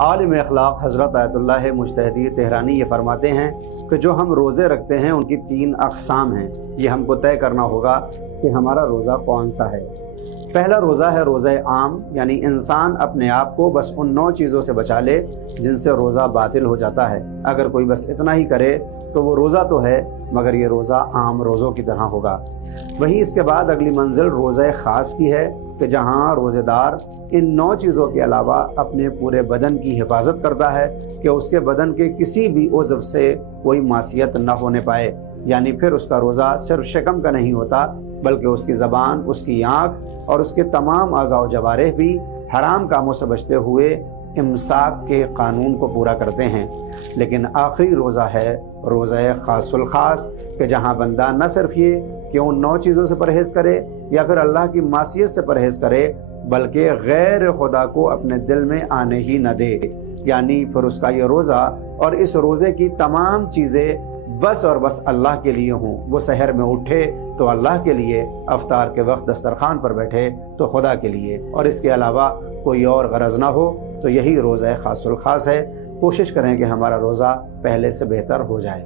عالم اخلاق حضرت आयतुल्लाह मुजतहिदी तेहरानी ये फरमाते हैं कि जो हम रोज़े रखते हैं उनकी 3 अक़साम हैं। ये हमको तय करना होगा कि हमारा रोज़ा कौन सा है। पहला रोज़ा है रोज़ा आम, यानी इंसान अपने आप को बस उन 9 चीज़ों से बचा ले जिनसे रोज़ा बातिल हो जाता है। अगर कोई बस इतना ही करे तो वो रोज़ा तो है मगर ये रोज़ा आम रोज़ों की तरह होगा। वहीं इसके बाद अगली मंजिल रोज़ा ख़ास की है कि जहाँ रोज़ेदार इन 9 चीज़ों के अलावा अपने पूरे बदन की हिफाजत करता है कि उसके बदन के किसी भी उज़्व से कोई मासियत न होने पाए। यानी फिर उसका रोज़ा सिर्फ शिकम का नहीं होता बल्कि उसकी ज़बान, उसकी आँख और उसके तमाम आज़ा व जवारिह भी हराम कामों से बचते हुए इमसाक के कानून को पूरा करते हैं। लेकिन आखिरी रोज़ा है रोज़ा ख़ासुल ख़ास कि जहाँ बंदा न सिर्फ ये कि उन 9 चीज़ों से परहेज़ करे या फिर अल्लाह की मासियत से परहेज़ करे बल्कि गैर खुदा को अपने दिल में आने ही न दे। यानी फिर उसका ये रोज़ा और इस रोज़े की तमाम चीज़ें बस और बस अल्लाह के लिए हों। वो सहर में उठे तो अल्लाह के लिए, अफ्तार के वक्त दस्तरखान पर बैठे तो खुदा के लिए, और इसके अलावा कोई और गरज ना हो। तो यही रोज़ा ख़ासुल ख़ास है। कोशिश करें कि हमारा रोज़ा पहले से बेहतर हो जाए।